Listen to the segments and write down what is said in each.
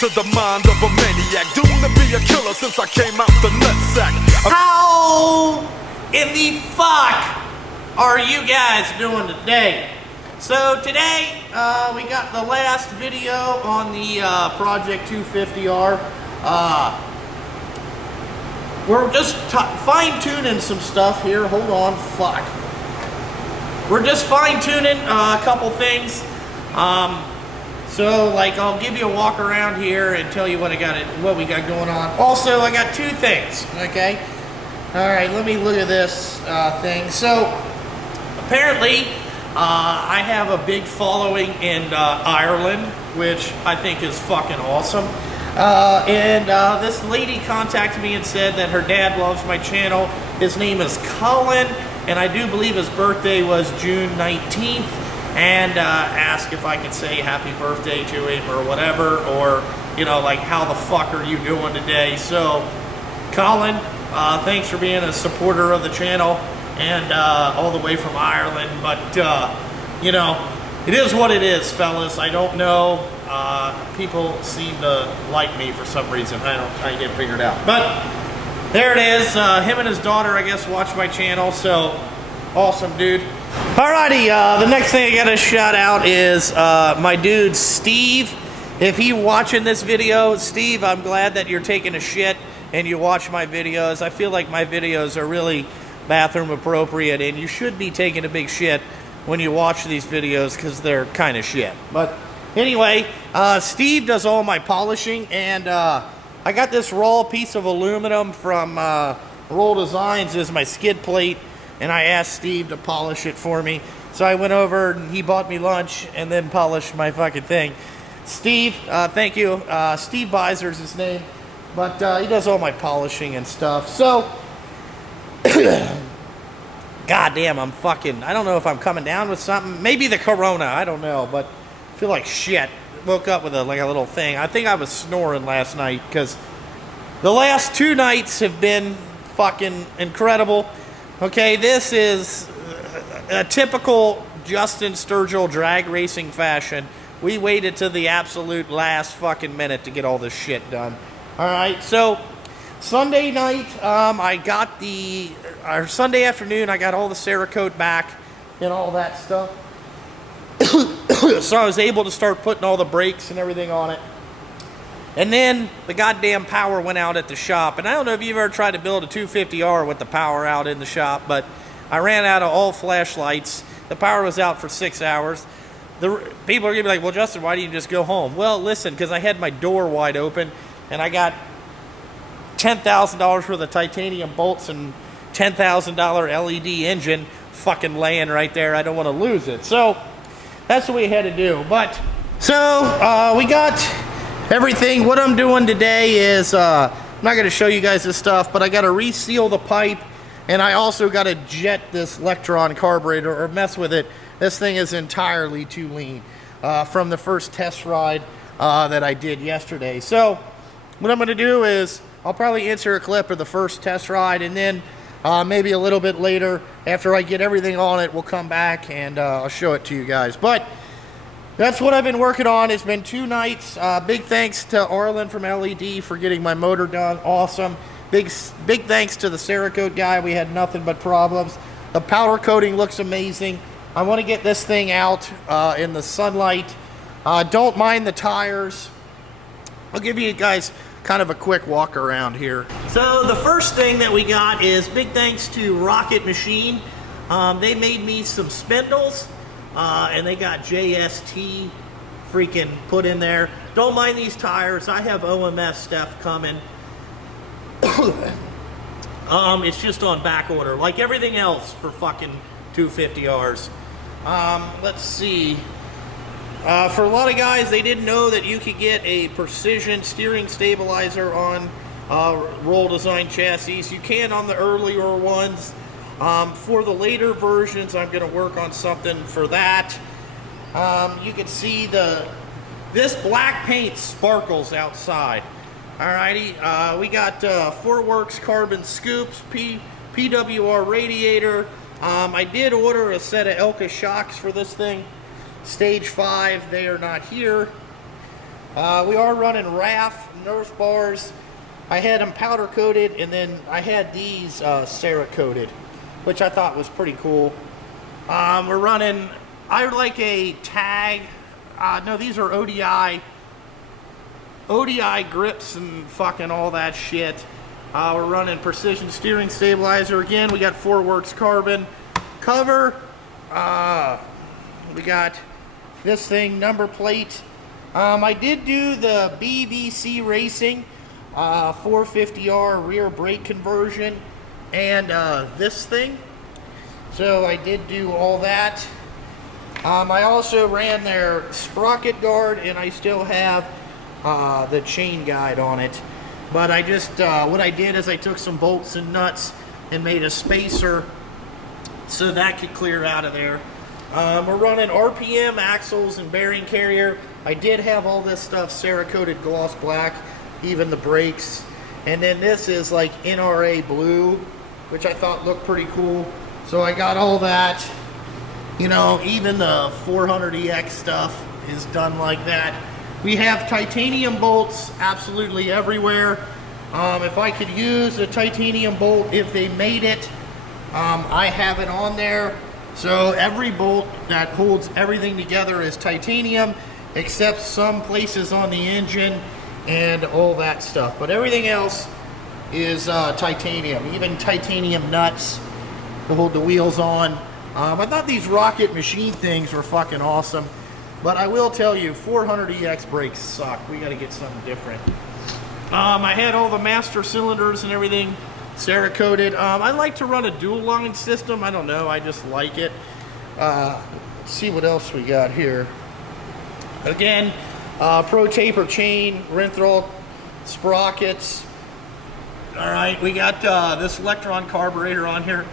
to the mind of a maniac, doomed to be a killer since I came out the nutsack. How in the fuck are you guys doing today? So today, we got the last video on the Project 250R. We're just fine-tuning some stuff here. Hold on, fuck. We're just fine-tuning a couple things. So, like, I'll give you a walk around here and tell you what we got going on. Also, I got two things, okay? All right, let me look at this thing. So, apparently, I have a big following in Ireland, which I think is fucking awesome. This lady contacted me and said that her dad loves my channel. His name is Colin, and I do believe his birthday was June 19th. And ask if I could say happy birthday to him or whatever, or, you know, like, how the fuck are you doing today? So, Colin, thanks for being a supporter of the channel, and all the way from Ireland. But, you know, it is what it is, fellas. I don't know. People seem to like me for some reason. I can't figure it out. But there it is. Him and his daughter, I guess, watch my channel. So, awesome, dude. Alrighty, the next thing I gotta shout out is my dude Steve. If you're watching this video, Steve, I'm glad that you're taking a shit and you watch my videos. I feel like my videos are really bathroom appropriate, and you should be taking a big shit when you watch these videos because they're kind of shit. But anyway, Steve does all my polishing, and I got this raw piece of aluminum from Roll Designs as my skid plate. And I asked Steve to polish it for me. So I went over and he bought me lunch and then polished my fucking thing. Steve, thank you. Steve Beiser's his name. But he does all my polishing and stuff. So, goddamn, I don't know if I'm coming down with something. Maybe the corona, I don't know. But I feel like shit. Woke up with a little thing. I think I was snoring last night because the last 2 nights have been fucking incredible. Okay, this is a typical Justin Sturgill drag racing fashion. We waited to the absolute last fucking minute to get all this shit done. Alright, so Sunday night, Sunday afternoon, I got all the Cerakote back and all that stuff. So I was able to start putting all the brakes and everything on it. And then the goddamn power went out at the shop. And I don't know if you've ever tried to build a 250R with the power out in the shop, but I ran out of all flashlights. The power was out for 6 hours. People are going to be like, well, Justin, why didn't you just go home? Well, listen, because I had my door wide open, and I got $10,000 worth of titanium bolts and $10,000 LED engine fucking laying right there. I don't want to lose it. So that's what we had to do. But so we got everything. What I'm doing today is, I'm not going to show you guys this stuff, but I got to reseal the pipe, and I also got to jet this Electron Carburetor, or mess with it. This thing is entirely too lean from the first test ride that I did yesterday. So what I'm going to do is, I'll probably insert a clip of the first test ride, and then maybe a little bit later, after I get everything on it, we'll come back and I'll show it to you guys. But that's what I've been working on. It's been 2 nights. Big thanks to Arlen from LED for getting my motor done. Awesome. Big thanks to the Cerakote guy. We had nothing but problems. The powder coating looks amazing. I want to get this thing out in the sunlight. Don't mind the tires. I'll give you guys kind of a quick walk around here. So the first thing that we got is big thanks to Rocket Machine. They made me some spindles. And they got JST freaking put in there. Don't mind these tires. I have OMF stuff coming. It's just on back order, like everything else for fucking 250Rs. Let's see. For a lot of guys, they didn't know that you could get a precision steering stabilizer on Roll Design chassis. You can on the earlier ones. For the later versions, I'm going to work on something for that. You can see this black paint sparkles outside. Alrighty, we got 4Works carbon scoops, PWR radiator. I did order a set of Elka shocks for this thing. Stage 5, they are not here. We are running RAF Nerf bars. I had them powder coated, and then I had these Cerakoted, which I thought was pretty cool. We're running, I like a tag. No, these are ODI grips and fucking all that shit. We're running precision steering stabilizer. Again, we got 4Works carbon cover. We got this thing, number plate. I did do the BBC Racing 450R rear brake conversion and this thing. So I did do all that. I also ran their sprocket guard, and I still have the chain guide on it. But I just, what I did is I took some bolts and nuts and made a spacer so that could clear out of there. We're running RPM axles and bearing carrier. I did have all this stuff Cerakoted gloss black, even the brakes. And then this is like NRA blue, which I thought looked pretty cool. So I got all that. You know, even the 400EX stuff is done like that. We have titanium bolts absolutely everywhere. If I could use a titanium bolt, if they made it, I have it on there. So every bolt that holds everything together is titanium, except some places on the engine and all that stuff. But everything else is titanium, even titanium nuts to hold the wheels on. I thought these rocket machine things were fucking awesome. But I will tell you, 400EX brakes suck. We got to get something different. I had all the master cylinders and everything Cerakoted. I like to run a dual line system. I don't know. I just like it. Let's see what else we got here. Again, Pro Taper chain, Rinthal sprockets. All right, we got this Electron Carburetor on here,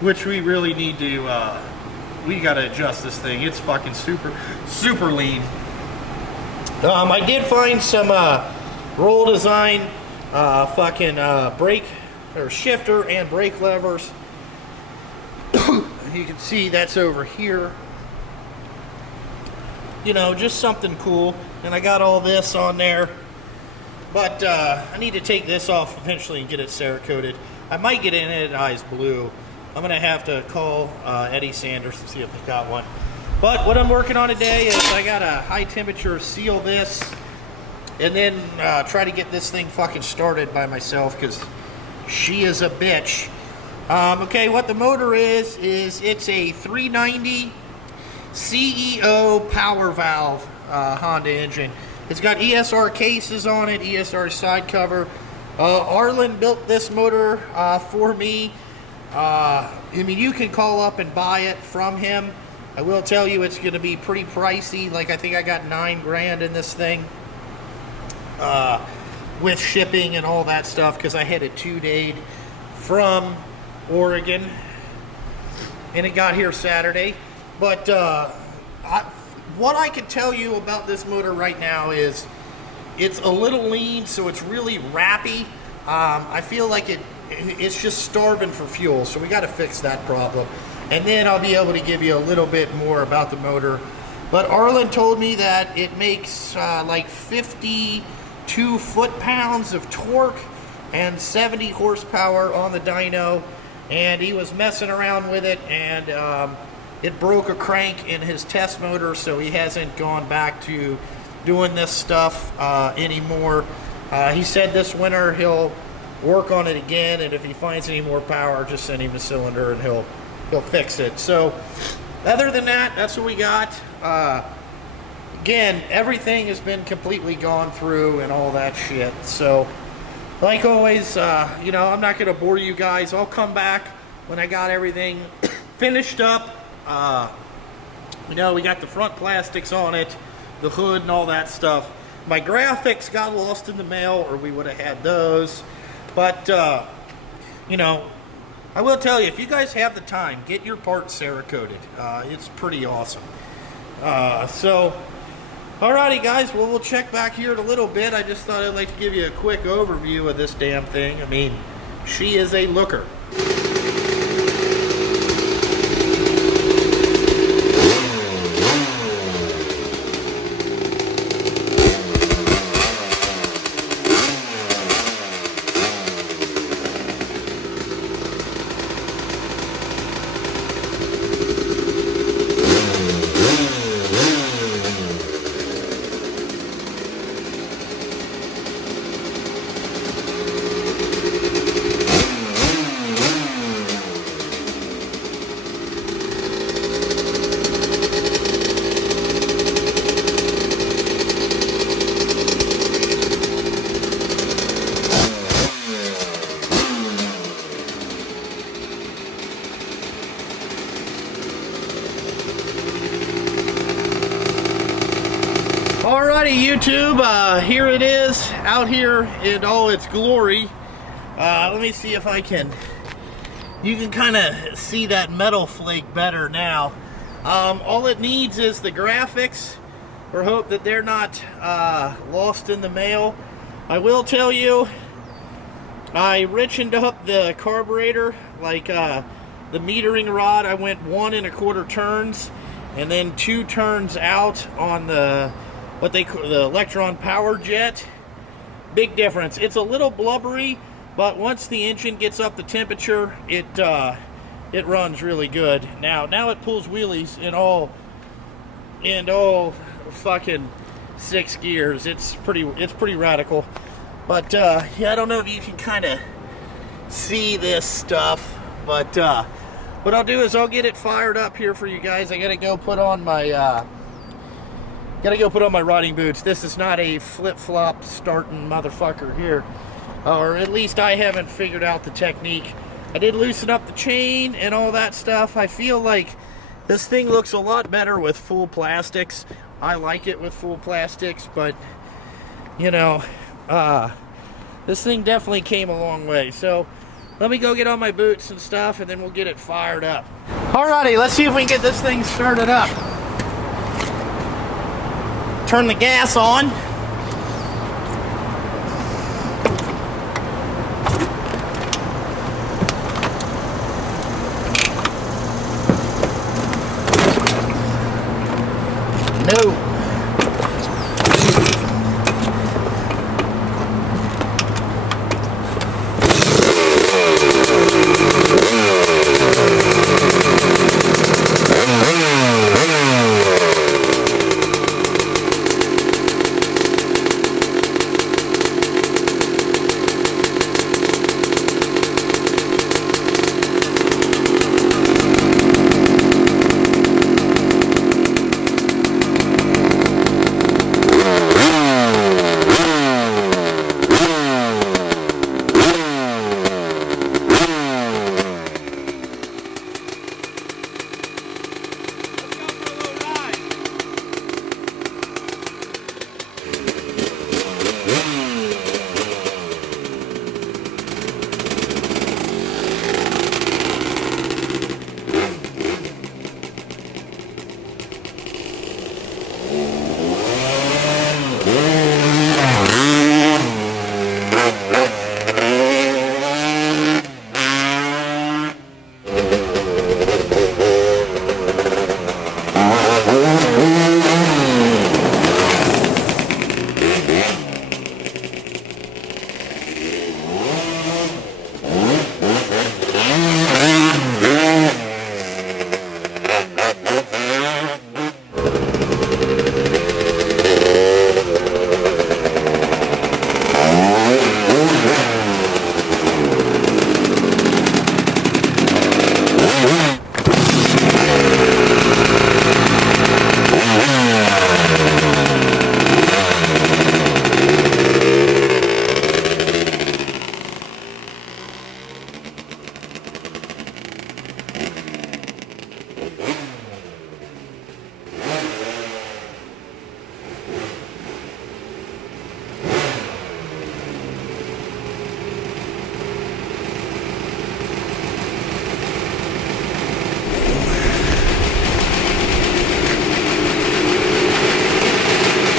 which we really need to... we gotta adjust this thing. It's fucking super lean. I did find some roll design brake or shifter and brake levers. You can see that's over here. You know, just something cool. And I got all this on there. But I need to take this off eventually and get it Cerakoted. I might get it anodized blue. I'm going to have to call Eddie Sanders to see if they got one. But what I'm working on today is I got a high temperature seal this, and then try to get this thing fucking started by myself, because she is a bitch. Okay, what the motor is it's a 390 CEO power valve Honda engine. It's got ESR cases on it, ESR side cover. Arlen built this motor for me. I mean, you can call up and buy it from him. I will tell you it's going to be pretty pricey. Like, I think I got $9 grand in this thing with shipping and all that stuff, because I had it 2-dayed from Oregon and it got here Saturday. But what I can tell you about this motor right now is it's a little lean, so it's really rappy. I feel like it's just starving for fuel, so we got to fix that problem. And then I'll be able to give you a little bit more about the motor. But Arlen told me that it makes like 52 foot-pounds of torque and 70 horsepower on the dyno. And he was messing around with it, and it broke a crank in his test motor, so he hasn't gone back to doing this stuff anymore. He said this winter he'll work on it again, and if he finds any more power, just send him a cylinder and he'll fix it. So other than that, that's what we got. Again, everything has been completely gone through and all that shit. So like always, you know, I'm not going to bore you guys. I'll come back when I got everything finished up. You know, we got the front plastics on it, the hood and all that stuff. My graphics got lost in the mail, or we would have had those. But, you know, I will tell you, if you guys have the time, get your part Cerakoted. It's pretty awesome. So, alrighty guys, well, we'll check back here in a little bit. I just thought I'd like to give you a quick overview of this damn thing. I mean, she is a looker. Alrighty, YouTube, here it is, out here in all its glory. Let me see if I can, you can kind of see that metal flake better now. All it needs is the graphics, or hope that they're not lost in the mail. I will tell you, I richened up the carburetor, like the metering rod. I went 1 1/4 turns, and then 2 turns out on the what they call the Electron Power Jet. Big difference. It's a little blubbery, but once the engine gets up the temperature, it runs really good. Now it pulls wheelies in all fucking 6 gears. It's pretty radical. But yeah, I don't know if you can kind of see this stuff, but what I'll do is I'll get it fired up here for you guys. I gotta go put on my riding boots. This is not a flip-flop starting motherfucker here, or at least I haven't figured out the technique. I did loosen up the chain and all that stuff. I feel like this thing looks a lot better with full plastics. I like it with full plastics, but you know, this thing definitely came a long way. So let me go get on my boots and stuff, and then we'll get it fired up. Alrighty, let's see if we can get this thing started up. Turn the gas on. No.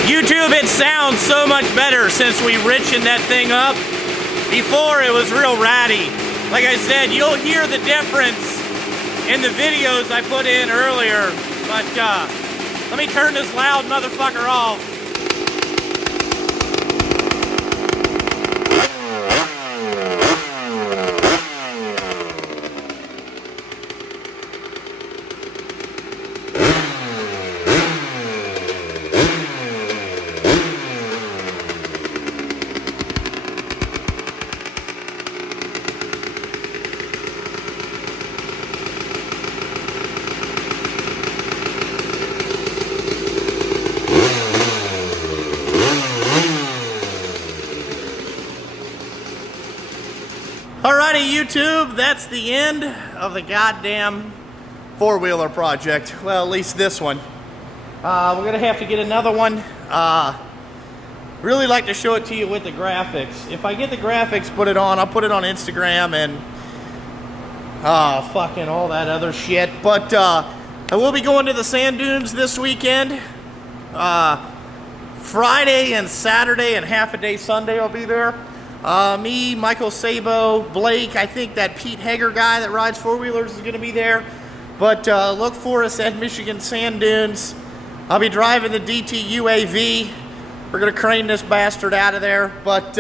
YouTube, it sounds so much better since we richened that thing up. Before, it was real ratty. Like I said, you'll hear the difference in the videos I put in earlier. But let me turn this loud motherfucker off. Alrighty, YouTube, that's the end of the goddamn four-wheeler project. Well, at least this one. We're gonna have to get another one. Really like to show it to you with the graphics. If I get the graphics, put it on. I'll put it on Instagram and fucking all that other shit. But I will be going to the sand dunes this weekend. Friday and Saturday and half a day Sunday I'll be there. Me, Michael Sabo, Blake, I think that Pete Hager guy that rides four-wheelers is going to be there. But look for us at Michigan Sand Dunes. I'll be driving the DT UAV. We're going to crane this bastard out of there. But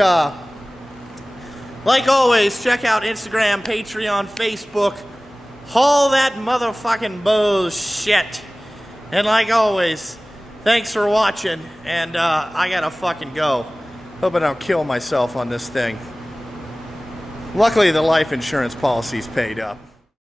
like always, check out Instagram, Patreon, Facebook. All that motherfucking bullshit. And like always, thanks for watching. And I got to fucking go. Hope I don't kill myself on this thing. Luckily, the life insurance policy's paid up.